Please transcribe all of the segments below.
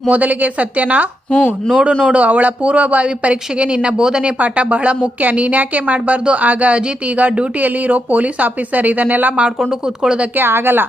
ಮೊದಲಿಗೆ ಸತ್ಯನಾ? ನೋಡು ನೋಡು, ಅವಳ ಪೂರ್ವಭಾವಿ ಪರೀಕ್ಷೆಗೆ ನಿನ್ನ ಬೋಧನೆ ಪಾಠ ಬಹಳ ಮುಖ್ಯ. ನೀನ್ಯಾಕೆ ಮಾಡಬಾರ್ದು? ಆಗ ಅಜಿತ್, ಈಗ ಡ್ಯೂಟಿಯಲ್ಲಿ ಇರೋ ಪೊಲೀಸ್ ಆಫೀಸರ್, ಇದನ್ನೆಲ್ಲ ಮಾಡ್ಕೊಂಡು ಕೂತ್ಕೊಳ್ಳೋದಕ್ಕೆ ಆಗಲ್ಲ.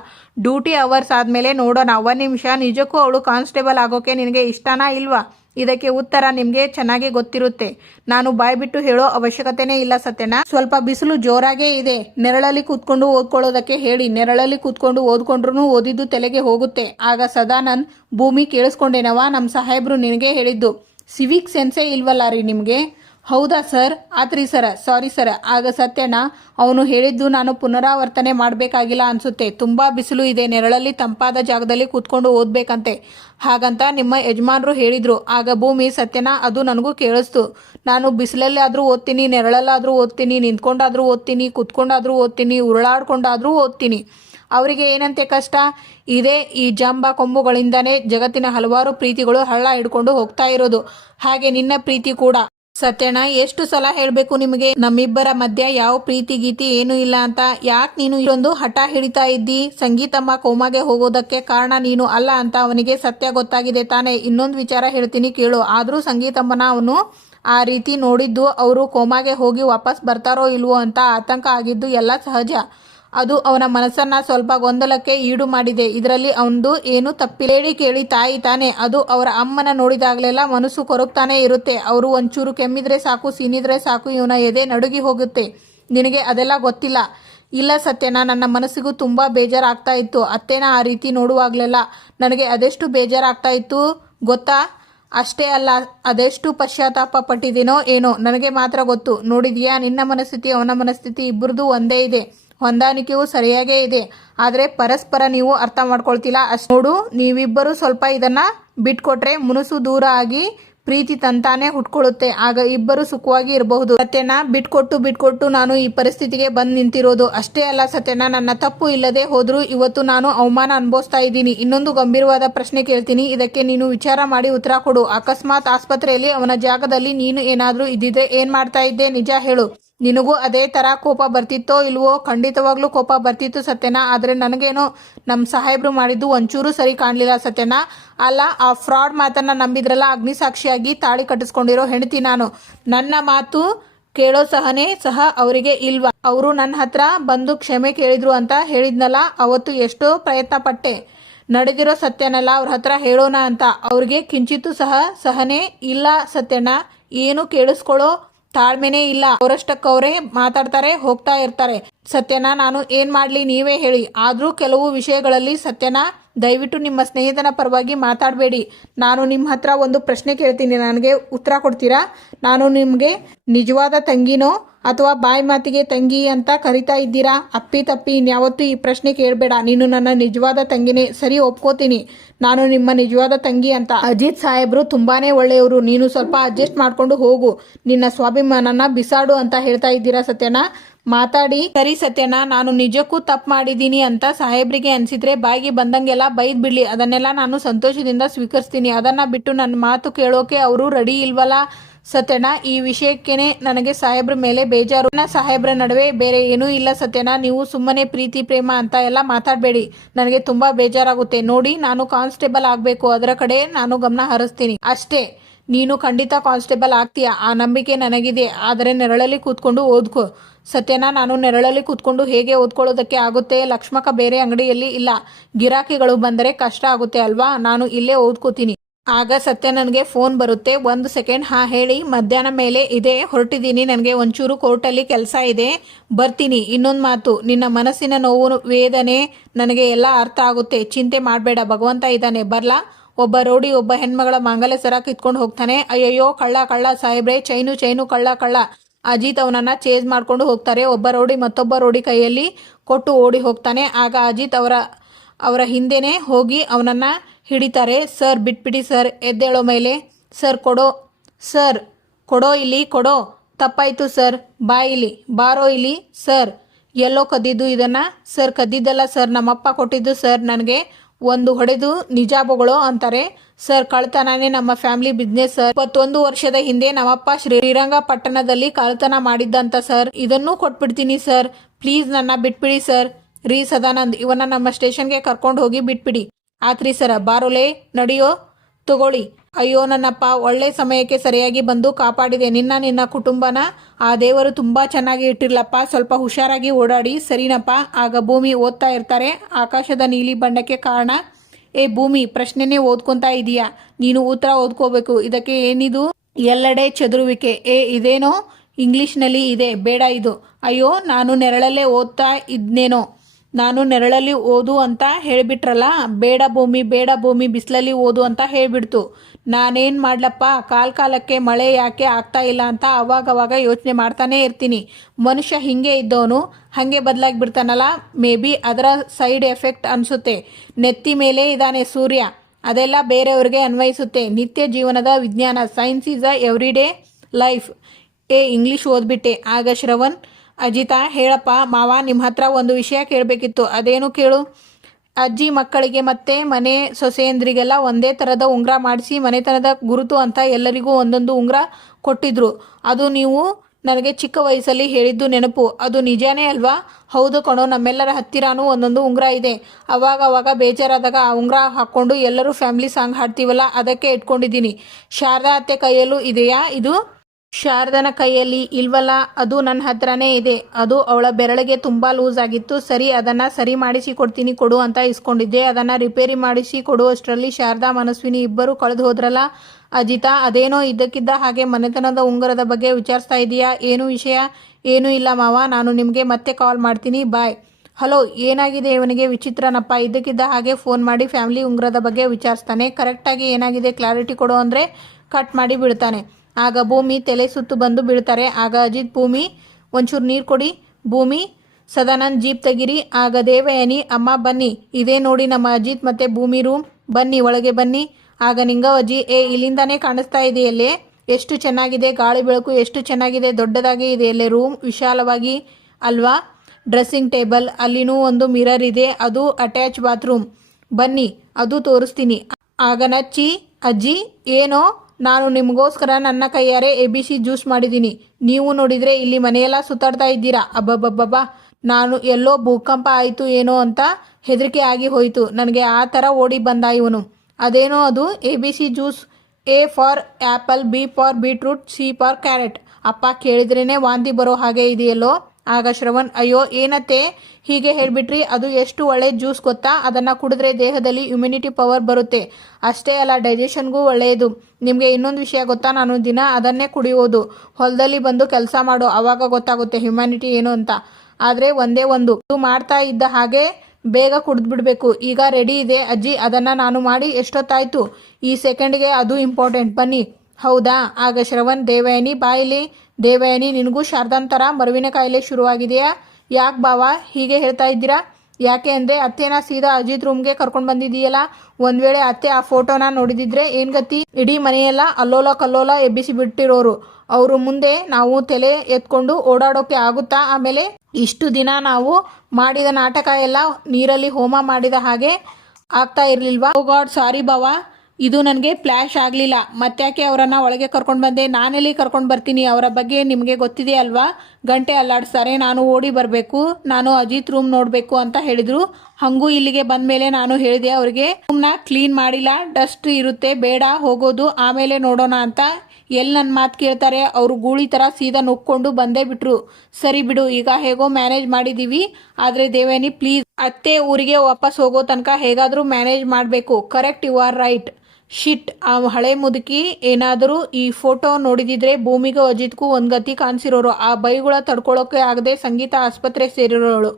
ಡ್ಯೂಟಿ ಅವರ್ಸ್ ಆದಮೇಲೆ ನೋಡೋಣ. ಒಂದು ನಿಮಿಷ, ನಿಜಕ್ಕೂ ಅವಳು ಕಾನ್ಸ್ಟೇಬಲ್ ಆಗೋಕೆ ನಿನಗೆ ಇಷ್ಟನಾ ಇಲ್ವಾ? ಇದಕ್ಕೆ ಉತ್ತರ ನಿಮ್ಗೆ ಚೆನ್ನಾಗಿ ಗೊತ್ತಿರುತ್ತೆ. ನಾನು ಬಾಯ್ಬಿಟ್ಟು ಹೇಳೋ ಅವಶ್ಯಕತೆನೇ ಇಲ್ಲ ಸತ್ಯನಾ. ಸ್ವಲ್ಪ ಬಿಸಿಲು ಜೋರಾಗೇ ಇದೆ. ನೆರಳಲ್ಲಿ ಕೂತ್ಕೊಂಡು ಓದ್ಕೊಳ್ಳೋದಕ್ಕೆ ಹೇಳಿ. ನೆರಳಲ್ಲಿ ಕೂತ್ಕೊಂಡು ಓದ್ಕೊಂಡ್ರು ಓದಿದ್ದು ತಲೆಗೆ ಹೋಗುತ್ತೆ. ಆಗ ಸದಾನಂದ್, ಭೂಮಿ ಕೇಳಿಸ್ಕೊಂಡೇನವಾ? ನಮ್ಮ ಸಾಹೇಬ್ರು ನಿನಗೆ ಹೇಳಿದ್ದು. ಸಿವಿಕ್ ಸೆನ್ಸೇ ಇಲ್ವಲ್ಲ ರೀ ನಿಮಗೆ? ಹೌದಾ ಸರ್? ಆತ್ರಿ ಸರ, ಸಾರಿ ಸರ. ಆಗ ಸತ್ಯಣ್ಣ, ಅವನು ಹೇಳಿದ್ದು ನಾನು ಪುನರಾವರ್ತನೆ ಮಾಡಬೇಕಾಗಿಲ್ಲ ಅನ್ಸುತ್ತೆ. ತುಂಬಾ ಬಿಸಿಲು ಇದೆ, ನೆರಳಲ್ಲಿ ತಂಪಾದ ಜಾಗದಲ್ಲಿ ಕೂತ್ಕೊಂಡು ಓದ್ಬೇಕಂತೆ. ಹಾಗಂತ ನಿಮ್ಮ ಯಜಮಾನ್ರು ಹೇಳಿದ್ರು. ಆಗ ಭೂಮಿ, ಸತ್ಯಣ್ಣ, ಅದು ನನಗೂ ಕೇಳಿಸ್ತು. ನಾನು ಬಿಸಿಲಲ್ಲಿ ಆದರೂ ಓದ್ತೀನಿ, ನೆರಳಲ್ಲಾದರೂ ಓದ್ತೀನಿ, ನಿಂತ್ಕೊಂಡಾದರೂ ಓದ್ತೀನಿ, ಕೂತ್ಕೊಂಡಾದರೂ ಓದ್ತೀನಿ, ಉರುಳಾಡ್ಕೊಂಡಾದರೂ ಓದ್ತೀನಿ. ಅವರಿಗೆ ಏನಂತೆ ಕಷ್ಟ? ಇದೇ ಈ ಜಂಬ ಕೊಂಬುಗಳಿಂದಾನೇ ಜಗತ್ತಿನ ಹಲವಾರು ಪ್ರೀತಿಗಳು ಹಳ್ಳ ಹಿಡ್ಕೊಂಡು ಹೋಗ್ತಾ ಇರೋದು. ಹಾಗೆ ನಿನ್ನ ಪ್ರೀತಿ ಕೂಡ. ಸತ್ಯಣ್ಣ, ಎಷ್ಟು ಸಲ ಹೇಳಬೇಕು ನಿಮಗೆ, ನಮ್ಮಿಬ್ಬರ ಮಧ್ಯ ಯಾವ ಪ್ರೀತಿ ಗೀತಿ ಏನೂ ಇಲ್ಲ ಅಂತ? ಯಾಕೆ ನೀನು ಇಷ್ಟೊಂದು ಹಠ ಹಿಡಿತಾ ಇದ್ದಿ? ಸಂಗೀತಮ್ಮ ಕೋಮಾಗೆ ಹೋಗೋದಕ್ಕೆ ಕಾರಣ ನೀನು ಅಲ್ಲ ಅಂತ ಅವನಿಗೆ ಸತ್ಯ ಗೊತ್ತಾಗಿದೆ ತಾನೆ. ಇನ್ನೊಂದು ವಿಚಾರ ಹೇಳ್ತೀನಿ ಕೇಳು. ಆದರೂ ಸಂಗೀತಮ್ಮನ ಅವನು ಆ ರೀತಿ ನೋಡಿದ್ದು ಅವರು ಕೋಮಾಗೆ ಹೋಗಿ ವಾಪಸ್ ಬರ್ತಾರೋ ಇಲ್ವೋ ಅಂತ ಆತಂಕ ಆಗಿದ್ದು ಎಲ್ಲ ಸಹಜ. ಅದು ಅವನ ಮನಸ್ಸನ್ನ ಸ್ವಲ್ಪ ಗೊಂದಲಕ್ಕೆ ಈಡು ಮಾಡಿದೆ. ಇದರಲ್ಲಿ ಅವನದು ಏನು ತಪ್ಪಿಲ್ಲ. ಹೇಳಿ ಕೇಳಿ ತಾಯಿ ತಾನೆ. ಅದು ಅವರ ಅಮ್ಮನ ನೋಡಿದಾಗಲೆಲ್ಲ ಮನಸ್ಸು ಕೊರಗ್ತಾನೆ ಇರುತ್ತೆ. ಅವರು ಒಂಚೂರು ಕೆಮ್ಮಿದ್ರೆ ಸಾಕು, ಸೀನಿದ್ರೆ ಸಾಕು, ಇವನ ಎದೆ ನಡುಗಿ ಹೋಗುತ್ತೆ. ನಿನಗೆ ಅದೆಲ್ಲ ಗೊತ್ತಿಲ್ಲ. ಇಲ್ಲ ಸತ್ಯನ, ನನ್ನ ಮನಸ್ಸಿಗೂ ತುಂಬ ಬೇಜಾರಾಗ್ತಾ ಇತ್ತು. ಅತ್ತೆನ ಆ ರೀತಿ ನೋಡುವಾಗಲೆಲ್ಲ ನನಗೆ ಅದೆಷ್ಟು ಬೇಜಾರಾಗ್ತಾ ಇತ್ತು ಗೊತ್ತಾ? ಅಷ್ಟೇ ಅಲ್ಲ, ಅದೆಷ್ಟು ಪಶ್ಚಾತ್ತಾಪ ಪಟ್ಟಿದ್ದೀನೋ ಏನೋ ನನಗೆ ಮಾತ್ರ ಗೊತ್ತು. ನೋಡಿದ್ಯಾ, ನಿನ್ನ ಮನಸ್ಥಿತಿ ಅವನ ಮನಸ್ಥಿತಿ ಇಬ್ಬರದು ಒಂದೇ ಇದೆ. ಹೊಂದಾಣಿಕೆಯೂ ಸರಿಯಾಗೇ ಇದೆ. ಆದರೆ ಪರಸ್ಪರ ನೀವು ಅರ್ಥ ಮಾಡ್ಕೊಳ್ತಿಲ್ಲ ಅಷ್ಟು. ನೋಡು, ನೀವಿಬ್ಬರು ಸ್ವಲ್ಪ ಇದನ್ನ ಬಿಟ್ಕೊಟ್ರೆ ಮುನಸು ದೂರ ಆಗಿ ಪ್ರೀತಿ ತಂತಾನೆ ಹುಟ್ಕೊಳ್ಳುತ್ತೆ. ಆಗ ಇಬ್ಬರು ಸುಖವಾಗಿ ಇರಬಹುದು. ಸತ್ಯನ ಬಿಟ್ಕೊಟ್ಟು ನಾನು ಈ ಪರಿಸ್ಥಿತಿಗೆ ಬಂದು ನಿಂತಿರೋದು. ಅಷ್ಟೇ ಅಲ್ಲ ಸತ್ಯನ, ನನ್ನ ತಪ್ಪು ಇಲ್ಲದೆ ಹೋದ್ರೂ ಇವತ್ತು ನಾನು ಅವಮಾನ ಅನುಭವಿಸ್ತಾ ಇದ್ದೀನಿ. ಇನ್ನೊಂದು ಗಂಭೀರವಾದ ಪ್ರಶ್ನೆ ಕೇಳ್ತೀನಿ, ಇದಕ್ಕೆ ನೀನು ವಿಚಾರ ಮಾಡಿ ಉತ್ತರ ಕೊಡು. ಅಕಸ್ಮಾತ್ ಆಸ್ಪತ್ರೆಯಲ್ಲಿ ಅವನ ಜಾಗದಲ್ಲಿ ನೀನು ಏನಾದರೂ ಇದ್ದಿದ್ರೆ ಏನ್ ಮಾಡ್ತಾ ಇದ್ದೆ? ನಿಜ ಹೇಳು. ನಿನಗೂ ಅದೇ ಥರ ಕೋಪ ಬರ್ತಿತ್ತೋ ಇಲ್ವೋ? ಖಂಡಿತವಾಗ್ಲೂ ಕೋಪ ಬರ್ತಿತ್ತು ಸತ್ಯನ. ಆದರೆ ನನಗೇನೋ ನಮ್ಮ ಸಾಹೇಬ್ರು ಮಾಡಿದ್ದು ಒಂಚೂರು ಸರಿ ಕಾಣಲಿಲ್ಲ ಸತ್ಯನ. ಅಲ್ಲ, ಆ ಫ್ರಾಡ್ ಮಾತನ್ನು ನಂಬಿದ್ರಲ್ಲ, ಅಗ್ನಿಸಾಕ್ಷಿಯಾಗಿ ತಾಳಿ ಕಟ್ಟಿಸ್ಕೊಂಡಿರೋ ಹೆಂಡತಿ ನಾನು. ನನ್ನ ಮಾತು ಕೇಳೋ ಸಹನೆ ಸಹ ಅವರಿಗೆ ಇಲ್ವಾ? ಅವರು ನನ್ನ ಹತ್ರ ಬಂದು ಕ್ಷಮೆ ಕೇಳಿದ್ರು ಅಂತ ಹೇಳಿದ್ನಲ್ಲ, ಅವತ್ತು ಎಷ್ಟೋ ಪ್ರಯತ್ನ ಪಟ್ಟೆ. ನಡೆದಿರೋ ಸತ್ಯನೆಲ್ಲ ಅವ್ರ ಹತ್ರ ಹೇಳೋಣ ಅಂತ. ಅವ್ರಿಗೆ ಕಿಂಚಿತ್ತೂ ಸಹ ಸಹನೆ ಇಲ್ಲ ಸತ್ಯನ. ಏನು ಕೇಳಿಸ್ಕೊಳ್ಳೋ ತಾಳ್ಮೆನೇ ಇಲ್ಲ. ಅವರಷ್ಟಕ್ಕವರೇ ಮಾತಾಡ್ತಾರೆ, ಹೋಗ್ತಾ ಇರ್ತಾರೆ. ಸತ್ಯನ, ನಾನು ಏನ್ ಮಾಡ್ಲಿ ನೀವೇ ಹೇಳಿ. ಆದ್ರೂ ಕೆಲವು ವಿಷಯಗಳಲ್ಲಿ ಸತ್ಯನ, ದಯವಿಟ್ಟು ನಿಮ್ಮ ಸ್ನೇಹಿತನ ಪರವಾಗಿ ಮಾತಾಡಬೇಡಿ. ನಾನು ನಿಮ್ಮ ಹತ್ರ ಒಂದು ಪ್ರಶ್ನೆ ಕೇಳ್ತೀನಿ, ನನಗೆ ಉತ್ತರ ಕೊಡ್ತೀರಾ? ನಾನು ನಿಮಗೆ ನಿಜವಾದ ತಂಗಿನೋ ಅಥವಾ ಬಾಯಿ ಮಾತಿಗೆ ತಂಗಿ ಅಂತ ಕರಿತಾ ಇದ್ದೀರಾ? ಅಪ್ಪಿ ತಪ್ಪಿ ಇನ್ಯಾವತ್ತೂ ಈ ಪ್ರಶ್ನೆ ಕೇಳಬೇಡ. ನೀನು ನನ್ನ ನಿಜವಾದ ತಂಗಿನೇ. ಸರಿ, ಒಪ್ಕೋತೀನಿ, ನಾನು ನಿಮ್ಮ ನಿಜವಾದ ತಂಗಿ ಅಂತ. ಅಜಿತ್ ಸಾಹೇಬ್ರು ತುಂಬಾನೇ ಒಳ್ಳೆಯವರು. ನೀನು ಸ್ವಲ್ಪ ಅಡ್ಜಸ್ಟ್ ಮಾಡ್ಕೊಂಡು ಹೋಗು. ನಿನ್ನ ಸ್ವಾಭಿಮಾನನ ಬಿಸಾಡು ಅಂತ ಹೇಳ್ತಾ ಇದ್ದೀರಾ ಸತ್ಯನ? ಮಾತಾಡಿ. ಸರಿ ಸತ್ಯನ, ನಾನು ನಿಜಕ್ಕೂ ತಪ್ಪು ಮಾಡಿದ್ದೀನಿ ಅಂತ ಸಾಹೇಬ್ರಿಗೆ ಅನ್ಸಿದ್ರೆ ಬಾಯಿಗೆ ಬಂದಂಗೆಲ್ಲ ಬೈದ್ ಬಿಡ್ಲಿ. ಅದನ್ನೆಲ್ಲ ನಾನು ಸಂತೋಷದಿಂದ ಸ್ವೀಕರಿಸ್ತೀನಿ. ಅದನ್ನ ಬಿಟ್ಟು ನನ್ನ ಮಾತು ಕೇಳೋಕೆ ಅವರು ರೆಡಿ ಇಲ್ವಲ್ಲ ಸತ್ಯನ. ಈ ವಿಷಯಕ್ಕೇನೆ ನನಗೆ ಸಾಹೇಬ್ರ ಮೇಲೆ ಬೇಜಾರು. ಸಾಹೇಬ್ರ ನಡುವೆ ಬೇರೆ ಏನೂ ಇಲ್ಲ ಸತ್ಯನ. ನೀವು ಸುಮ್ಮನೆ ಪ್ರೀತಿ ಪ್ರೇಮ ಅಂತ ಎಲ್ಲ ಮಾತಾಡಬೇಡಿ. ನನಗೆ ತುಂಬಾ ಬೇಜಾರಾಗುತ್ತೆ. ನೋಡಿ, ನಾನು ಕಾನ್ಸ್ಟೇಬಲ್ ಆಗಬೇಕು, ಅದರ ಕಡೆ ನಾನು ಗಮನ ಹರಿಸ್ತೀನಿ ಅಷ್ಟೇ. ನೀನು ಖಂಡಿತ ಕಾನ್ಸ್ಟೇಬಲ್ ಆಗ್ತೀಯ, ಆ ನಂಬಿಕೆ ನನಗಿದೆ. ಆದರೆ ನೆರಳಲ್ಲಿ ಕೂತ್ಕೊಂಡು ಓದ್ಕೋ ಸತ್ಯನ. ನಾನು ನೆರಳಲ್ಲಿ ಕೂತ್ಕೊಂಡು ಹೇಗೆ ಓದ್ಕೊಳ್ಳೋದಕ್ಕೆ ಆಗುತ್ತೆ? ಲಕ್ಷ್ಮಕ್ಕ ಬೇರೆ ಅಂಗಡಿಯಲ್ಲಿ ಇಲ್ಲ. ಗಿರಾಕಿಗಳು ಬಂದರೆ ಕಷ್ಟ ಆಗುತ್ತೆ ಅಲ್ವಾ? ನಾನು ಇಲ್ಲೇ ಓದ್ಕೋತೀನಿ. ಆಗ ಸತ್ಯ ನನಗೆ ಫೋನ್ ಬರುತ್ತೆ. 1 ಸೆಕೆಂಡ್. ಹೇಳಿ. ಮಧ್ಯಾಹ್ನ ಮೇಲೆ ಇದೆ, ಹೊರಟಿದ್ದೀನಿ. ನನಗೆ ಒಂಚೂರು ಕೋರ್ಟಲ್ಲಿ ಕೆಲಸ ಇದೆ, ಬರ್ತೀನಿ. ಇನ್ನೊಂದು ಮಾತು, ನಿನ್ನ ಮನಸ್ಸಿನ ನೋವು ವೇದನೆ ನನಗೆ ಎಲ್ಲ ಅರ್ಥ ಆಗುತ್ತೆ. ಚಿಂತೆ ಮಾಡಬೇಡ, ಭಗವಂತ ಇದ್ದಾನೆ. ಬರ್ಲಾ? ಒಬ್ಬ ರೋಡಿ ಒಬ್ಬ ಹೆಣ್ಮಗಳ ಮಾಂಗಲ್ಯ ಸರ ಕಿತ್ಕೊಂಡು ಹೋಗ್ತಾನೆ. ಅಯ್ಯಯ್ಯೋ, ಕಳ್ಳ ಸಾಹೇಬ್ರೆ, ಚೈನು ಕಳ್ಳ. ಅಜಿತ್ ಅವನನ್ನ ಚೇಸ್ ಮಾಡ್ಕೊಂಡು ಹೋಗ್ತಾರೆ. ಒಬ್ಬ ರೋಡಿ ಮತ್ತೊಬ್ಬ ರೋಡಿ ಕೈಯಲ್ಲಿ ಕೊಟ್ಟು ಓಡಿ ಹೋಗ್ತಾನೆ. ಆಗ ಅಜಿತ್ ಅವರ ಹಿಂದೆನೆ ಹೋಗಿ ಅವನನ್ನ ಹಿಡಿತಾರೆ. ಸರ್ ಬಿಟ್ಬಿಡಿ ಸರ್, ಎದ್ದೇಳೋ ಮೇಲೆ. ಸರ್ ಕೊಡೋ ಇಲ್ಲಿ, ಕೊಡೋ. ತಪ್ಪಾಯ್ತು ಸರ್, ಬಾ ಇಲ್ಲಿ, ಬಾರೋ ಇಲ್ಲಿ. ಸರ್, ಎಲ್ಲೋ ಕದ್ದಿದ್ದು ಇದನ್ನ? ಸರ್, ಕದ್ದಿದ್ದಲ್ಲ ಸರ್, ನಮ್ಮಪ್ಪ ಕೊಟ್ಟಿದ್ದು ಸರ್ ನನಗೆ. ಒಂದು ಹೊಡೆದು ನಿಜಾಬುಗಳು ಅಂತಾರೆ. ಸರ್, ಕಳ್ತನನೇ ನಮ್ಮ ಫ್ಯಾಮಿಲಿ ಬಿಸ್ನೆಸ್ ಸರ್. 21 ವರ್ಷದ ಹಿಂದೆ ನಮ್ಮಪ್ಪ ಶ್ರೀರಂಗಪಟ್ಟಣದಲ್ಲಿ ಕಳ್ತನ ಮಾಡಿದ್ದಂತ ಸರ್. ಇದನ್ನೂ ಕೊಟ್ಬಿಡ್ತೀನಿ ಸರ್, ಪ್ಲೀಸ್ ನನ್ನ ಬಿಟ್ಬಿಡಿ ಸರ್. ರೀ ಸದಾನಂದ್, ಇವನ್ನ ನಮ್ಮ ಸ್ಟೇಷನ್ಗೆ ಕರ್ಕೊಂಡು ಹೋಗಿ ಬಿಟ್ಬಿಡಿ. ಆತ್ರಿ ಸರ, ಬಾರೋಲೆ, ನಡಿಯೋ. ತಗೊಳ್ಳಿ. ಅಯ್ಯೋ ನನ್ನಪ್ಪ, ಒಳ್ಳೆ ಸಮಯಕ್ಕೆ ಸರಿಯಾಗಿ ಬಂದು ಕಾಪಾಡಿದೆ ನಿನ್ನ ಕುಟುಂಬನ. ಆ ದೇವರು ತುಂಬಾ ಚೆನ್ನಾಗಿ ಇಟ್ಟಿರ್ಲಪ್ಪ. ಸ್ವಲ್ಪ ಹುಷಾರಾಗಿ ಓಡಾಡಿ, ಸರಿನಪ್ಪ. ಆಗ ಭೂಮಿ ಓದ್ತಾ ಇರ್ತಾರೆ. ಆಕಾಶದ ನೀಲಿ ಬಣ್ಣಕ್ಕೆ ಕಾರಣ. ಏ ಭೂಮಿ, ಪ್ರಶ್ನೆನೇ ಓದ್ಕೊತಾ ಇದೀಯಾ? ನೀನು ಉತ್ತರ ಓದ್ಕೋಬೇಕು. ಇದಕ್ಕೆ ಏನಿದು? ಎಲ್ಲೆಡೆ ಚದುರುವಿಕೆ. ಇದೇನೋ ಇಂಗ್ಲಿಷ್ನಲ್ಲಿ ಇದೆ, ಬೇಡ ಇದು. ಅಯ್ಯೋ, ನಾನು ನೆರಳಲ್ಲೇ ಓದ್ತಾ ಇದ್ನೇನೋ. ನಾನು ನೆರಳಲ್ಲಿ ಓದು ಅಂತ ಹೇಳಿಬಿಟ್ರಲ್ಲ. ಬೇಡ ಭೂಮಿ, ಬಿಸಿಲಲ್ಲಿ ಓದು ಅಂತ ಹೇಳಿಬಿಡ್ತು. ನಾನೇನು ಮಾಡ್ಲಪ್ಪ? ಕಾಲಕ್ಕೆ ಮಳೆ ಯಾಕೆ ಆಗ್ತಾ ಇಲ್ಲ ಅಂತ ಅವಾಗವಾಗ ಯೋಚನೆ ಮಾಡ್ತಾನೆ ಇರ್ತೀನಿ. ಮನುಷ್ಯ ಹಿಂಗೆ ಇದ್ದವನು ಹಾಗೆ ಬದಲಾಗಿ ಬಿಡ್ತಾನಲ್ಲ. ಮೇ ಬಿ ಅದರ ಸೈಡ್ ಎಫೆಕ್ಟ್ ಅನಿಸುತ್ತೆ. ನೆತ್ತಿ ಮೇಲೆ ಇದ್ದಾನೆ ಸೂರ್ಯ, ಅದೆಲ್ಲ ಬೇರೆಯವ್ರಿಗೆ ಅನ್ವಯಿಸುತ್ತೆ. ನಿತ್ಯ ಜೀವನದ ವಿಜ್ಞಾನ, science is a everyday life. English ಓದ್ಬಿಟ್ಟೆ. ಆಗ ಶ್ರವಣ್, ಅಜಿತಾ, ಹೇಳಪ್ಪ ಮಾವ, ನಿಮ್ಮ ಹತ್ರ ಒಂದು ವಿಷಯ ಕೇಳಬೇಕಿತ್ತು. ಅದೇನು ಕೇಳು? ಅಜ್ಜಿ ಮಕ್ಕಳಿಗೆ ಮತ್ತೆ ಮನೆ ಸೊಸೆಯಂದ್ರಿಗೆಲ್ಲ ಒಂದೇ ಥರದ ಉಂಗುರ ಮಾಡಿಸಿ ಮನೆತನದ ಗುರುತು ಅಂತ ಎಲ್ಲರಿಗೂ ಒಂದೊಂದು ಉಂಗುರ ಕೊಟ್ಟಿದ್ರು. ಅದು ನೀವು ನನಗೆ ಚಿಕ್ಕ ವಯಸ್ಸಲ್ಲಿ ಹೇಳಿದ್ದು ನೆನಪು. ಅದು ನಿಜಾನೇ ಅಲ್ವಾ? ಹೌದು ಕಣೋ, ನಮ್ಮೆಲ್ಲರ ಹತ್ತಿರನೂ ಒಂದೊಂದು ಉಂಗುರ ಇದೆ. ಅವಾಗ ಬೇಜಾರಾದಾಗ ಆ ಉಂಗುರ ಹಾಕ್ಕೊಂಡು ಎಲ್ಲರೂ ಫ್ಯಾಮಿಲಿ ಸಾಂಗ್ ಹಾಡ್ತೀವಲ್ಲ, ಅದಕ್ಕೆ ಇಟ್ಕೊಂಡಿದ್ದೀನಿ. ಶಾರದಾ ಅತ್ತೆ ಕೈಯಲ್ಲೂ ಇದೆಯಾ ಇದು? ಶಾರದನ ಕೈಯಲ್ಲಿ ಇಲ್ವಲ್ಲ, ಅದು ನನ್ನ ಹತ್ರನೇ ಇದೆ. ಅದು ಅವಳ ಬೆರಳಿಗೆ ತುಂಬ ಲೂಸ್ ಆಗಿತ್ತು. ಸರಿ, ಅದನ್ನು ಸರಿ ಮಾಡಿಸಿ ಕೊಡ್ತೀನಿ ಕೊಡು ಅಂತ ಇಸ್ಕೊಂಡಿದ್ದೆ. ಅದನ್ನು ರಿಪೇರಿ ಮಾಡಿಸಿ ಕೊಡುವಷ್ಟರಲ್ಲಿ ಶಾರದಾ ಮನಸ್ವಿನಿ ಇಬ್ಬರು ಕಳೆದು ಹೋದ್ರಲ್ಲ. ಅಜಿತಾ, ಅದೇನೋ ಇದ್ದಕ್ಕಿದ್ದ ಹಾಗೆ ಮನೆತನದ ಉಂಗುರದ ಬಗ್ಗೆ ವಿಚಾರಿಸ್ತಾ ಇದೆಯಾ? ಏನು ವಿಷಯ? ಏನೂ ಇಲ್ಲ ಮಾವ, ನಾನು ನಿಮಗೆ ಮತ್ತೆ ಕಾಲ್ ಮಾಡ್ತೀನಿ, ಬಾಯ್. ಹಲೋ, ಏನಾಗಿದೆ ಇವನಿಗೆ? ವಿಚಿತ್ರನಪ್ಪ. ಇದ್ದಕ್ಕಿದ್ದ ಹಾಗೆ ಫೋನ್ ಮಾಡಿ ಫ್ಯಾಮಿಲಿ ಉಂಗುರದ ಬಗ್ಗೆ ವಿಚಾರಿಸ್ತಾನೆ. ಕರೆಕ್ಟಾಗಿ ಏನಾಗಿದೆ ಕ್ಲಾರಿಟಿ ಕೊಡು ಅಂದರೆ ಕಟ್ ಮಾಡಿ ಬಿಡ್ತಾನೆ. ಆಗ ಭೂಮಿ ತಲೆ ಸುತ್ತು ಬಂದು ಬೀಳ್ತಾರೆ. ಆಗ ಅಜಿತ್, ಭೂಮಿ ಒಂಚೂರು ನೀರು ಕೊಡಿ. ಭೂಮಿ, ಸದಾನಂದ್ ಜೀಪ್ ತೆಗಿರಿ. ಆಗ ದೇವಯಾನಿ, ಅಮ್ಮ ಬನ್ನಿ, ಇದೇ ನೋಡಿ ನಮ್ಮ ಅಜಿತ್ ಮತ್ತೆ ಭೂಮಿ ರೂಮ್, ಬನ್ನಿ ಒಳಗೆ ಬನ್ನಿ. ಆಗ ನಿಂಗವ್ವಜ್ಜಿ, ಇಲ್ಲಿಂದಾನೇ ಕಾಣಿಸ್ತಾ ಇದೆಯಲ್ಲೇ, ಎಷ್ಟು ಚೆನ್ನಾಗಿದೆ, ಗಾಳಿ ಬೆಳಕು ಎಷ್ಟು ಚೆನ್ನಾಗಿದೆ, ದೊಡ್ಡದಾಗಿ ಇದೆಯಲ್ಲೇ ರೂಮ್, ವಿಶಾಲವಾಗಿ ಅಲ್ವಾ? ಡ್ರೆಸ್ಸಿಂಗ್ ಟೇಬಲ್, ಅಲ್ಲಿನೂ ಒಂದು ಮಿರರ್ ಇದೆ, ಅದು ಅಟ್ಯಾಚ್ ಬಾತ್ರೂಮ್, ಬನ್ನಿ ಅದು ತೋರಿಸ್ತೀನಿ. ಆಗ ನಚ್ಚಿ, ಅಜ್ಜಿ ಏನೋ, ನಾನು ನಿಮಗೋಸ್ಕರ ನನ್ನ ಕೈಯಾರೆ ABC ಜ್ಯೂಸ್ ಮಾಡಿದ್ದೀನಿ. ನೀವು ನೋಡಿದರೆ ಇಲ್ಲಿ ಮನೆಯೆಲ್ಲ ಸುತ್ತಾಡ್ತಾ ಇದ್ದೀರಾ. ಅಬ್ಬಬ್ಬಬ್ಬಾ, ನಾನು ಎಲ್ಲೋ ಭೂಕಂಪ ಆಯಿತು ಏನೋ ಅಂತ ಹೆದರಿಕೆ ಆಗಿ ಹೋಯಿತು ನನಗೆ. ಆ ಥರ ಓಡಿ ಬಂದ ಇವನು. ಅದೇನೋ ಅದು ABC juice, A for apple, B for beetroot, C for carrot. ಅಪ್ಪ ಕೇಳಿದ್ರೇ ವಾಂತಿ ಬರೋ ಹಾಗೆ ಇದೆಯಲ್ಲೋ. ಆಗ ಶ್ರವಣ್, ಅಯ್ಯೋ ಏನತ್ತೆ ಹೀಗೆ ಹೇಳಿಬಿಟ್ರಿ? ಅದು ಎಷ್ಟು ಒಳ್ಳೆ ಜ್ಯೂಸ್ ಗೊತ್ತಾ? ಅದನ್ನು ಕುಡಿದ್ರೆ ದೇಹದಲ್ಲಿ ಇಮ್ಯುನಿಟಿ ಪವರ್ ಬರುತ್ತೆ. ಅಷ್ಟೇ ಅಲ್ಲ, ಡೈಜೆಷನ್ಗೂ ಒಳ್ಳೆಯದು. ನಿಮಗೆ ಇನ್ನೊಂದು ವಿಷಯ ಗೊತ್ತಾ? ನಾನು ದಿನ ಅದನ್ನೇ ಕುಡಿಯೋದು. ಹೊಲದಲ್ಲಿ ಬಂದು ಕೆಲಸ ಮಾಡು, ಆವಾಗ ಗೊತ್ತಾಗುತ್ತೆ ಹ್ಯುಮ್ಯಾನಿಟಿ ಏನು ಅಂತ. ಆದರೆ ಒಂದೇ ಒಂದು, ಇದು ಮಾಡ್ತಾ ಇದ್ದ ಹಾಗೆ ಬೇಗ ಕುಡಿದ್ಬಿಡ್ಬೇಕು. ಈಗ ರೆಡಿ ಇದೆ ಅಜ್ಜಿ, ಅದನ್ನು ನಾನು ಮಾಡಿ ಎಷ್ಟೊತ್ತಾಯಿತು? ಈ ಸೆಕೆಂಡ್ಗೆ ಅದು ಇಂಪಾರ್ಟೆಂಟ್, ಬನ್ನಿ. ಹೌದಾ? ಆಗ ಶ್ರವಣ್, ದೇವಯಾನಿ ಬಾಯಿಲಿ. ದೇವಯಾನಿ, ನಿನಗೂ ಶಾರದಾನ್ ಥರ ಮರುವಿನ ಕಾಯಿಲೆ ಶುರುವಾಗಿದೆಯಾ? ಯಾಕೆ ಬಾವ ಹೀಗೆ ಹೇಳ್ತಾ ಇದ್ದೀರಾ? ಯಾಕೆ ಅಂದರೆ ಅತ್ತೆನ ಸೀದಾ ಅಜಿತ್ ರೂಮ್ಗೆ ಕರ್ಕೊಂಡು ಬಂದಿದ್ದೀಯಲ್ಲ. ಒಂದು ವೇಳೆ ಅತ್ತೆ ಆ ಫೋಟೋನ ನೋಡಿದಿದ್ರೆ ಏನು ಗತಿ? ಇಡೀ ಮನೆಯೆಲ್ಲ ಅಲ್ಲೋಲ ಕಲ್ಲೋಲ ಎಬ್ಬಿಸಿ ಬಿಟ್ಟಿರೋರು. ಅವರು ಮುಂದೆ ನಾವು ತಲೆ ಎತ್ಕೊಂಡು ಓಡಾಡೋಕೆ ಆಗುತ್ತಾ? ಆಮೇಲೆ ಇಷ್ಟು ದಿನ ನಾವು ಮಾಡಿದ ನಾಟಕ ಎಲ್ಲ ನೀರಲ್ಲಿ ಹೋಮ ಮಾಡಿದ ಹಾಗೆ ಆಗ್ತಾ ಇರಲಿಲ್ವಾ? ಓ ಗಾಡ್, ಸಾರಿ ಬಾವ, ಇದು ನನಗೆ ಫ್ಲ್ಯಾಶ್ ಆಗಲಿಲ್ಲ. ಮತ್ತ್ಯಾಕೆ ಅವರನ್ನು ಒಳಗೆ ಕರ್ಕೊಂಡು ಬಂದೆ? ನಾನೆಲ್ಲಿ ಕರ್ಕೊಂಡು ಬರ್ತೀನಿ? ಅವರ ಬಗ್ಗೆ ನಿಮಗೆ ಗೊತ್ತಿದೆ ಅಲ್ವಾ? ಗಂಟೆ ಅಲ್ಲಾಡಿಸ್ತಾರೆ, ನಾನು ಓಡಿ ಬರಬೇಕು, ನಾನು ಅಜಿತ್ ರೂಮ್ ನೋಡಬೇಕು ಅಂತ ಹೇಳಿದರು. ಹಾಗೂ ಇಲ್ಲಿಗೆ ಬಂದ ಮೇಲೆ ನಾನು ಹೇಳಿದೆ ಅವರಿಗೆ, ರೂಮ್ನ ಕ್ಲೀನ್ ಮಾಡಿಲ್ಲ, ಡಸ್ಟ್ ಇರುತ್ತೆ, ಬೇಡ ಹೋಗೋದು, ಆಮೇಲೆ ನೋಡೋಣ ಅಂತ. ಎಲ್ಲಿ ನನ್ನ ಮಾತು ಕೇಳ್ತಾರೆ? ಅವರು ಗೂಳಿ ಥರ ಸೀದಾ ನುಗ್ಕೊಂಡು ಬಂದೇ ಬಿಟ್ರು. ಸರಿ ಬಿಡು, ಈಗ ಹೇಗೋ ಮ್ಯಾನೇಜ್ ಮಾಡಿದ್ದೀವಿ. ಆದರೆ ದೇವೇನಿ ಪ್ಲೀಸ್, ಅತ್ತೆ ಊರಿಗೆ ವಾಪಸ್ ಹೋಗೋ ತನಕ ಹೇಗಾದರೂ ಮ್ಯಾನೇಜ್ ಮಾಡಬೇಕು. Correct, you are right. Shit, ಆ ಹಳೆ ಮುದುಕಿ ಏನಾದರೂ ಈ ಫೋಟೋ ನೋಡಿದಿದ್ರೆ ಭೂಮಿಗೂ ಅಜಿತ್ಗೂ ಒಂದು ಗತಿ ಕಾಣಿಸಿರೋರು. ಆ ಬೈಗುಳ ತಡ್ಕೊಳ್ಳೋಕೆ ಆಗದೆ ಸಂಗೀತ ಆಸ್ಪತ್ರೆ ಸೇರಿರೋಳು.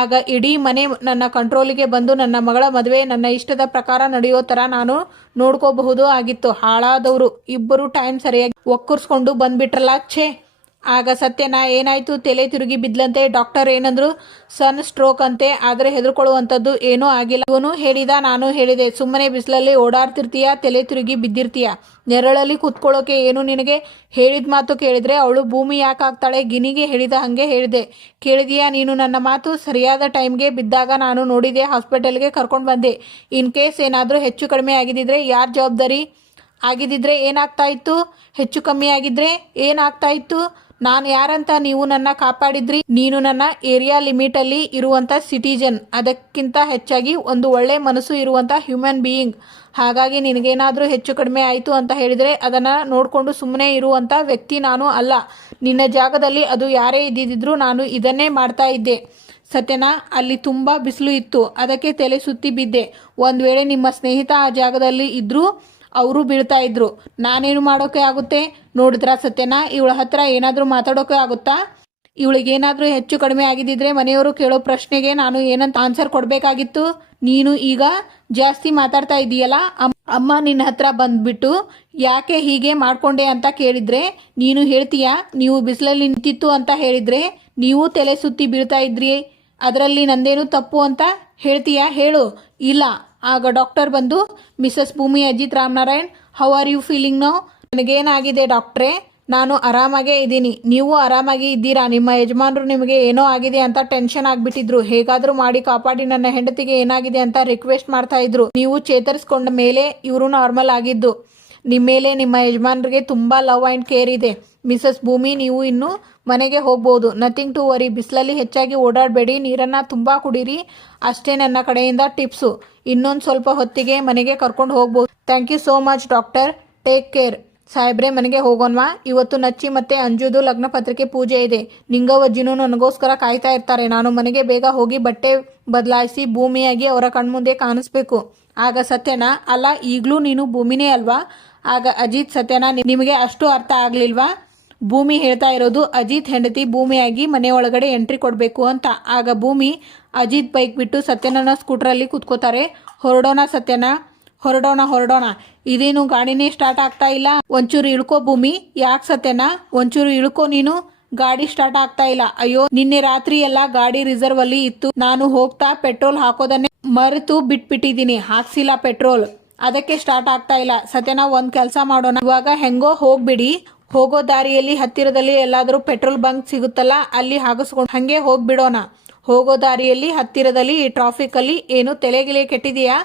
ಆಗ ಇಡೀ ಮನೆ ನನ್ನ ಕಂಟ್ರೋಲಿಗೆ ಬಂದು ನನ್ನ ಮಗಳ ಮದುವೆ ನನ್ನ ಇಷ್ಟದ ಪ್ರಕಾರ ನಡೆಯೋ ಥರ ನಾನು ನೋಡ್ಕೋಬಹುದು ಆಗಿತ್ತು. ಹಾಳಾದವರು ಇಬ್ಬರು ಟೈಮ್ ಸರಿಯಾಗಿ ಒಕ್ಕರ್ಸ್ಕೊಂಡು ಬಂದ್ಬಿಟ್ರಲ್ಲ, ಛೇ. ಆಗ ಸತ್ಯನ ಏನಾಯ್ತು? ತಲೆ ತಿರುಗಿ ಬಿದ್ದಂತೆ. ಡಾಕ್ಟರ್ ಏನಂದ್ರು? ಸನ್ ಸ್ಟ್ರೋಕ್ ಅಂತೆ. ಆದರೆ ಹೆದರ್ಕೊಳ್ಳುವಂಥದ್ದು ಏನೂ ಆಗಿಲ್ಲ. ಇವನು ಹೇಳಿದ, ನಾನು ಹೇಳಿದೆ, ಸುಮ್ಮನೆ ಬಿಸಿಲಲ್ಲಿ ಓಡಾಡ್ತಿರ್ತೀಯ, ತಲೆ ತಿರುಗಿ ಬಿದ್ದಿರ್ತೀಯ, ನೆರಳಲ್ಲಿ ಕೂತ್ಕೊಳ್ಳೋಕೆ ಏನು ನಿನಗೆ? ಹೇಳಿದ ಮಾತು ಕೇಳಿದ್ರೆ ಅವಳು ಭೂಮಿ ಯಾಕಾಗ್ತಾಳೆ? ಗಿನಿಗೆ ಹೇಳಿದ ಹಾಗೆ ಹೇಳಿದೆ. ಕೇಳಿದೀಯಾ ನೀನು ನನ್ನ ಮಾತು? ಸರಿಯಾದ ಟೈಮ್ಗೆ ಬಿದ್ದಾಗ ನಾನು ನೋಡಿದೆ, ಹಾಸ್ಪಿಟಲ್ಗೆ ಕರ್ಕೊಂಡು ಬಂದೆ. ಇನ್ ಕೇಸ್ ಏನಾದರೂ ಹೆಚ್ಚು ಕಡಿಮೆ ಆಗಿದ್ದಿದ್ರೆ ಯಾರು ಜವಾಬ್ದಾರಿ? ಆಗಿದ್ದಿದ್ರೆ ಏನಾಗ್ತಾ ಇತ್ತು? ಹೆಚ್ಚು ಕಮ್ಮಿ ಆಗಿದ್ರೆ ಏನಾಗ್ತಾ ಇತ್ತು? ನಾನು ಯಾರಂತ ನೀವು ನನ್ನ ಕಾಪಾಡಿದ್ರಿ. ನೀನು ನನ್ನ ಏರಿಯಾ ಲಿಮಿಟ್ ಅಲ್ಲಿ ಇರುವಂತ ಸಿಟಿಜನ್, ಅದಕ್ಕಿಂತ ಹೆಚ್ಚಾಗಿ ಒಂದು ಒಳ್ಳೆ ಮನಸ್ಸು ಇರುವಂತ ಹ್ಯೂಮನ್ ಬೀಯಿಂಗ್. ಹಾಗಾಗಿ ನಿನಗೇನಾದ್ರೂ ಹೆಚ್ಚು ಕಡಿಮೆ ಆಯಿತು ಅಂತ ಹೇಳಿದ್ರೆ ಅದನ್ನ ನೋಡ್ಕೊಂಡು ಸುಮ್ಮನೆ ಇರುವಂತ ವ್ಯಕ್ತಿ ನಾನು ಅಲ್ಲ. ನಿನ್ನ ಜಾಗದಲ್ಲಿ ಅದು ಯಾರೇ ಇದ್ದಿದ್ರು ನಾನು ಇದನ್ನೇ ಮಾಡ್ತಾ ಇದ್ದೆ. ಸತ್ಯನಾ, ಅಲ್ಲಿ ತುಂಬಾ ಬಿಸಿಲು ಇತ್ತು, ಅದಕ್ಕೆ ತಲೆ ಸುತ್ತಿ ಬಿದ್ದೆ. ಒಂದ್ ವೇಳೆ ನಿಮ್ಮ ಸ್ನೇಹಿತ ಆ ಜಾಗದಲ್ಲಿ ಇದ್ರೂ ಅವರು ಬೀಳ್ತಾ ಇದ್ರು. ನಾನೇನು ಮಾಡೋಕೆ ಆಗುತ್ತೆ? ನೋಡಿದ್ರ ಸತ್ಯನಾ, ಇವಳ ಹತ್ರ ಏನಾದ್ರೂ ಮಾತಾಡೋಕೆ ಆಗುತ್ತಾ? ಇವಳಿಗೇನಾದ್ರೂ ಹೆಚ್ಚು ಕಡಿಮೆ ಆಗಿದ್ದಿದ್ರೆ ಮನೆಯವರು ಕೇಳೋ ಪ್ರಶ್ನೆಗೆ ನಾನು ಏನಂತ ಆನ್ಸರ್ ಕೊಡಬೇಕಾಗಿತ್ತು? ನೀನು ಈಗ ಜಾಸ್ತಿ ಮಾತಾಡ್ತಾ ಇದೀಯಲ್ಲ. ಅಮ್ಮ ನಿನ್ನ ಹತ್ರ ಬಂದ್ಬಿಟ್ಟು ಯಾಕೆ ಹೀಗೆ ಮಾಡ್ಕೊಂಡೆ ಅಂತ ಕೇಳಿದ್ರೆ ನೀನು ಹೇಳ್ತೀಯಾ ನೀವು ಬಿಸಿಲಲ್ಲಿ ನಿಂತಿತ್ತು ಅಂತ ಹೇಳಿದ್ರೆ ನೀವು ತಲೆ ಸುತ್ತಿ ಬೀಳ್ತಾ ಇದ್ರಿ, ಅದರಲ್ಲಿ ನಂದೇನು ತಪ್ಪು ಅಂತ ಹೇಳ್ತೀಯಾ? ಹೇಳು. ಇಲ್ಲ. ಆಗ ಡಾಕ್ಟರ್ ಬಂದು, Mrs Bhumi Ajith Ramanarayan, how are you feeling now? ನನಗೇನಾಗಿದೆ ಡಾಕ್ಟ್ರೇ? ನಾನು ಆರಾಮಾಗೇ ಇದ್ದೀನಿ. ನೀವು ಆರಾಮಾಗಿ ಇದ್ದೀರಾ? ನಿಮ್ಮ ಯಜಮಾನರು ನಿಮಗೆ ಏನೋ ಆಗಿದೆ ಅಂತ ಟೆನ್ಷನ್ ಆಗ್ಬಿಟ್ಟಿದ್ರು. ಹೇಗಾದ್ರೂ ಮಾಡಿ ಕಾಪಾಡಿ, ನನ್ನ ಹೆಂಡತಿಗೆ ಏನಾಗಿದೆ ಅಂತ ರಿಕ್ವೆಸ್ಟ್ ಮಾಡ್ತಾ ಇದ್ರು. ನೀವು ಚೇತರಿಸ್ಕೊಂಡ ಮೇಲೆ ಇವರು ನಾರ್ಮಲ್ ಆಗಿದ್ದು. ನಿಮ್ಮ ಮೇಲೆ ನಿಮ್ಮ ಯಜಮಾನರಿಗೆ ತುಂಬಾ ಲವ್ ಆ್ಯಂಡ್ ಕೇರ್ ಇದೆ. ಮಿಸಸ್ ಭೂಮಿ, ನೀವು ಇನ್ನು ಮನೆಗೆ ಹೋಗ್ಬೋದು. Nothing to worry. ಬಿಸಿಲಲ್ಲಿ ಹೆಚ್ಚಾಗಿ ಓಡಾಡಬೇಡಿ, ನೀರನ್ನ ತುಂಬಾ ಕುಡೀರಿ. ಅಷ್ಟೇ ನನ್ನ ಕಡೆಯಿಂದ ಟಿಪ್ಸು. ಇನ್ನೊಂದು ಸ್ವಲ್ಪ ಹೊತ್ತಿಗೆ ಮನೆಗೆ ಕರ್ಕೊಂಡು ಹೋಗ್ಬೋದು. Thank you so much doctor. Take care. ಸಾಹೇಬ್ರೆ, ಮನೆಗೆ ಹೋಗೋಣವಾ? ಇವತ್ತು ನಚ್ಚಿ ಮತ್ತೆ ಅಂಜುದು ಲಗ್ನ ಪತ್ರಿಕೆ ಪೂಜೆ ಇದೆ. ನಿಂಗವಜ್ಜಿನೂ ನನಗೋಸ್ಕರ ಕಾಯ್ತಾ ಇರ್ತಾರೆ. ನಾನು ಮನೆಗೆ ಬೇಗ ಹೋಗಿ ಬಟ್ಟೆ ಬದಲಾಯಿಸಿ ಭೂಮಿಯಾಗಿ ಅವರ ಕಣ್ಮುಂದೆ ಕಾಣಿಸ್ಬೇಕು. ಆಗ ಸತ್ಯನಾ, ಅಲ್ಲ ಈಗಲೂ ನೀನು ಭೂಮಿನೇ ಅಲ್ವಾ? ಆಗ ಅಜಿತ್, ಸತ್ಯನಾ ನಿಮಗೆ ಅಷ್ಟು ಅರ್ಥ ಆಗ್ಲಿಲ್ವಾ? ಭೂಮಿ ಹೇಳ್ತಾ ಇರೋದು ಅಜಿತ್ ಹೆಂಡತಿ ಭೂಮಿಯಾಗಿ ಮನೆ ಒಳಗಡೆ ಎಂಟ್ರಿ ಕೊಡಬೇಕು ಅಂತ. ಆಗ ಭೂಮಿ ಅಜಿತ್ ಬೈಕ್ ಬಿಟ್ಟು ಸತ್ಯನನ್ನ ಸ್ಕೂಟರಲ್ಲಿ ಕುತ್ಕೋತಾರೆ. ಹೊರಡೋಣ ಸತ್ಯನಾ, ಹೊರಡೋಣ. ಇದೇನು ಗಾಡಿನೇ ಸ್ಟಾರ್ಟ್ ಆಗ್ತಾ ಇಲ್ಲ? ಒಂಚೂರು ಇಳ್ಕೋ ಭೂಮಿ. ಯಾಕೆ ಸತ್ಯನಾ? ಒಂಚೂರು ಇಳ್ಕೋ ನೀನು. ಗಾಡಿ ಸ್ಟಾರ್ಟ್ ಆಗ್ತಾ ಇಲ್ಲ. ಅಯ್ಯೋ, ನಿನ್ನೆ ರಾತ್ರಿ ಎಲ್ಲ ಗಾಡಿ ರಿಸರ್ವ್ ಅಲ್ಲಿ ಇತ್ತು. ನಾನು ಹೋಗ್ತಾ ಪೆಟ್ರೋಲ್ ಹಾಕೋದನ್ನೇ ಮರೆತು ಬಿಟ್ಬಿಟ್ಟಿದ್ದೀನಿ. ಹಾಕ್ಸಿಲ್ಲ ಪೆಟ್ರೋಲ್, ಅದಕ್ಕೆ ಸ್ಟಾರ್ಟ್ ಆಗ್ತಾ ಇಲ್ಲ. ಸತ್ಯನಾ, ಒಂದ್ ಕೆಲಸ ಮಾಡೋಣ. ಇವಾಗ ಹೆಂಗೋ ಹೋಗ್ಬಿಡಿ. ಹೋಗೋ ದಾರಿಯಲ್ಲಿ ಹತ್ತಿರದಲ್ಲಿ ಎಲ್ಲಾದ್ರೂ ಪೆಟ್ರೋಲ್ ಬಂಕ್ ಸಿಗುತ್ತಲ್ಲ, ಅಲ್ಲಿ ಹಾಕಿಸ್ಕೊಂಡು ಹಂಗೆ ಹೋಗ್ಬಿಡೋಣ. ಹೋಗೋ ದಾರಿಯಲ್ಲಿ ಹತ್ತಿರದಲ್ಲಿ ಈ ಟ್ರಾಫಿಕ್ ಅಲ್ಲಿ ಏನು ತಲೆಗಿಲೆ ಕೆಟ್ಟಿದೆಯಾ?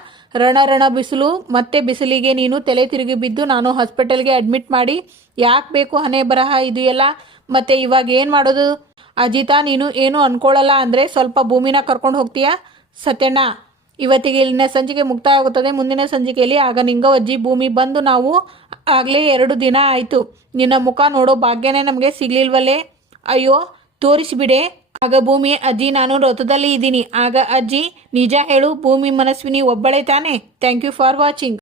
ರಣ ಬಿಸಿಲು, ಮತ್ತೆ ಬಿಸಿಲಿಗೆ ನೀನು ತಲೆ ತಿರುಗಿ ಬಿದ್ದು ನಾನು ಹಾಸ್ಪಿಟಲ್ಗೆ ಅಡ್ಮಿಟ್ ಮಾಡಿ ಯಾಕೆ ಬೇಕು ಹಣೆ ಬರಹ ಇದು ಎಲ್ಲ? ಮತ್ತೆ ಇವಾಗ ಏನು ಮಾಡೋದು? ಅಜಿತಾ, ನೀನು ಏನು ಅನ್ಕೊಳ್ಳಲ್ಲ ಅಂದರೆ ಸ್ವಲ್ಪ ಭೂಮಿನ ಕರ್ಕೊಂಡು ಹೋಗ್ತೀಯಾ? ಸತ್ಯಣ್ಣ, ಇವತ್ತಿಗೆ ಇಲ್ಲಿನ ಸಂಚಿಕೆ ಮುಕ್ತಾಯ ಆಗುತ್ತದೆ. ಮುಂದಿನ ಸಂಚಿಕೆಯಲ್ಲಿ ಆಗ ನಿಂಗವಜ್ಜಿ ಭೂಮಿ ಬಂದು ನಾವು ಆಗಲೇ 2 ದಿನ ಆಯಿತು, ನಿನ್ನ ಮುಖ ನೋಡೋ ಭಾಗ್ಯನೇ ನಮಗೆ ಸಿಗ್ಲಿಲ್ವಲ್ಲೇ. ಅಯ್ಯೋ, ತೋರಿಸಿಬಿಡೆ. ಆಗ ಭೂಮಿ, ಅಜ್ಜಿ ನಾನು ರಥದಲ್ಲಿ ಇದ್ದೀನಿ. ಆಗ ಅಜ್ಜಿ, ನಿಜ ಹೇಳು ಭೂಮಿ, ಮನಸ್ವಿನಿ ಒಬ್ಬಳೇ ತಾನೆ? Thank you for watching.